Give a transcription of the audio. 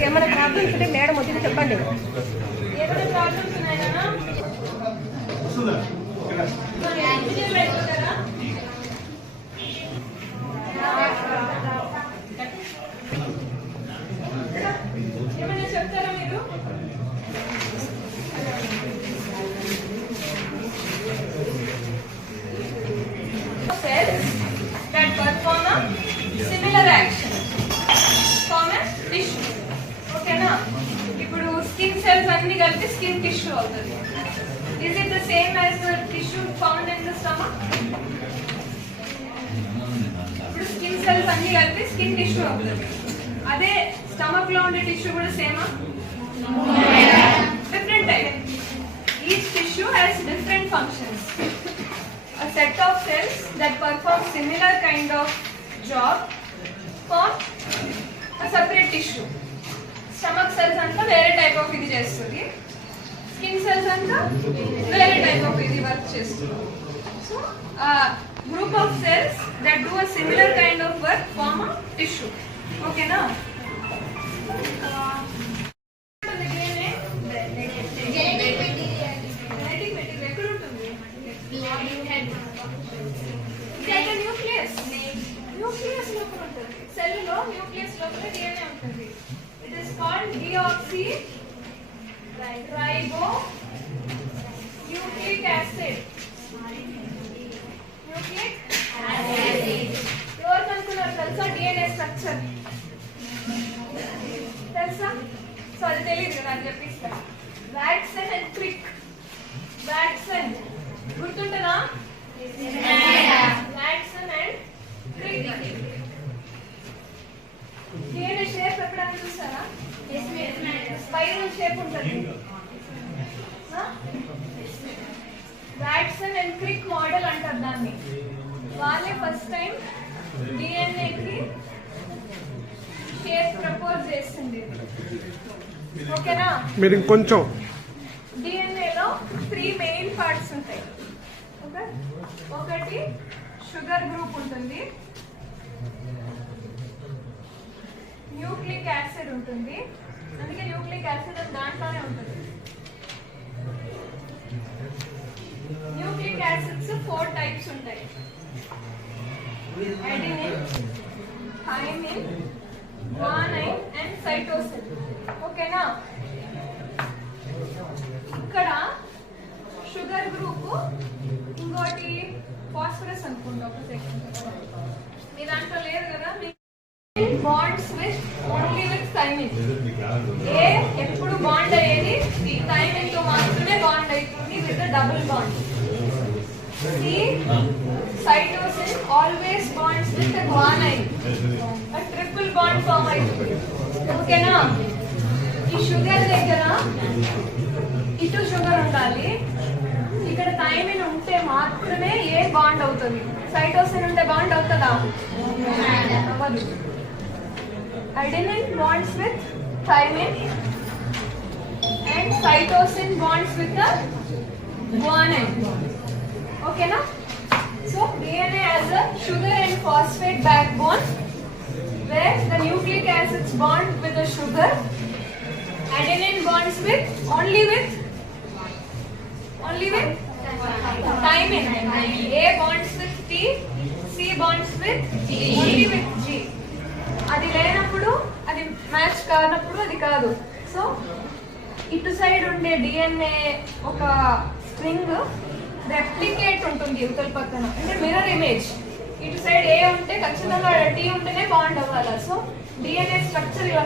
మీకు ఏమైనా ప్రాబ్లమ్స్ ఉంటే మేడం వచ్చి చెప్పండి. ఏమైనా ప్రాబ్లమ్స్ ఉన్నాయా? అన్ని కలిపి స్కిన్ టిష్యూ అవుతుంది. Is it the same as the tissue found in the stomach ఇప్పుడు స్కిన్ సెల్స్ అన్ని కలిపి స్కిన్ టిష్యూ అవుతుంది. అదే స్టమక్లో ఉండే టిష్యూ కూడా సేమా different type each tissue has different functions a set of cells that perform similar kind of job form a separate tissue. Stomach cells అంతా వేరే type of ఇది చేస్తుంది. స్కిన్ సెల్స్ అంతా వేరే టైప్ ఆఫ్ ఇది వర్క్ చేస్తుంది. So group of cells that do a similar kind of work form of tissue ఓకేనా? Nucleus లోపల ఉంటుంది. సెల్లో న్యూక్లియస్ లోపల డిఎన్ఏ ఉంటుంది. It is called deoxyribonucleic acid nucleic ఎవరు కనుక్కున్నారు తెలుసా డిఎన్ఏ స్ట్రక్చర్ తెలుసా సో అది తెలియదు కదా అని చెప్పిస్తా ఎప్పుడైనా చూసారా స్పైరల్ షేప్ ఉంటుంది. వ్యాక్సన్ అండ్ క్లిక్ మోడల్ అంటారు దాన్ని. వాళ్ళే ఫస్ట్ టైం డిఎన్ఏకి షేప్ ప్రపోజ్ చేస్తుంది. ఓకేనా మీరు ఇంకొంచెం. డిఎన్ఏలో త్రీ మెయిన్ పార్ట్స్ ఉంటాయి. ఓకే ఒకటి షుగర్ గ్రూప్ ఉంటుంది. న్యూక్లిక్ యాసిడ్ ఉంటుంది. అందుకే న్యూక్లిక్ యాసిడ్ దాంట్లోనే ఉంటుంది. న్యూక్లిక్ యాసిడ్స్ ఫోర్ టైప్స్ ఉంటాయి. Adenine thymine guanine and cytosine. ఓకేనా? ఇక్కడ షుగర్ గ్రూప్ ఇంకోటి ఫాస్ఫరస్ అనుకుంటా ఒక సెక్షన్ మీ దాంట్లో లేదు కదా bonds with only with thymine A ఎప్పుడు బాండ్ అయ్యేది? థైమిన్తో మాత్రమే బాండ్ అవుతుంది with double bond C cytosine always bonds with guanine triple bond form అవుతుంది. ఓకేనా? ఈ షుగర్ దగ్గర ఇటు షుగర్ ఉండాలి. ఇక్కడ థైమిన్ ఉంటే మాత్రమే ఏ బాండ్ అవుతుంది? సైటోసిన్ ఉంటే బాండ్ అవుతుందా? అవ్వదు. Adenine bonds with thymine and cytosine bonds with the guanine. Okay na? So DNA has a sugar and phosphate backbone where the nucleic acids bond with the sugar. Adenine bonds with only with only with thymine. A bonds with T, C bonds with G. only with G. Adile కానప్పుడు అది కాదు. So ఇటు side ఉండే DNA ఒక string replicate ఉంటుంది ఇవతల పక్కన. అంటే మిర్రర్ ఇమేజ్ ఇటు సైడ్ ఏ ఉంటే ఖచ్చితంగా టీ ఉంటేనే బాండ్ అవ్వాలి. సో డిఎన్ఏ స్ట్రక్చర్ ఇలా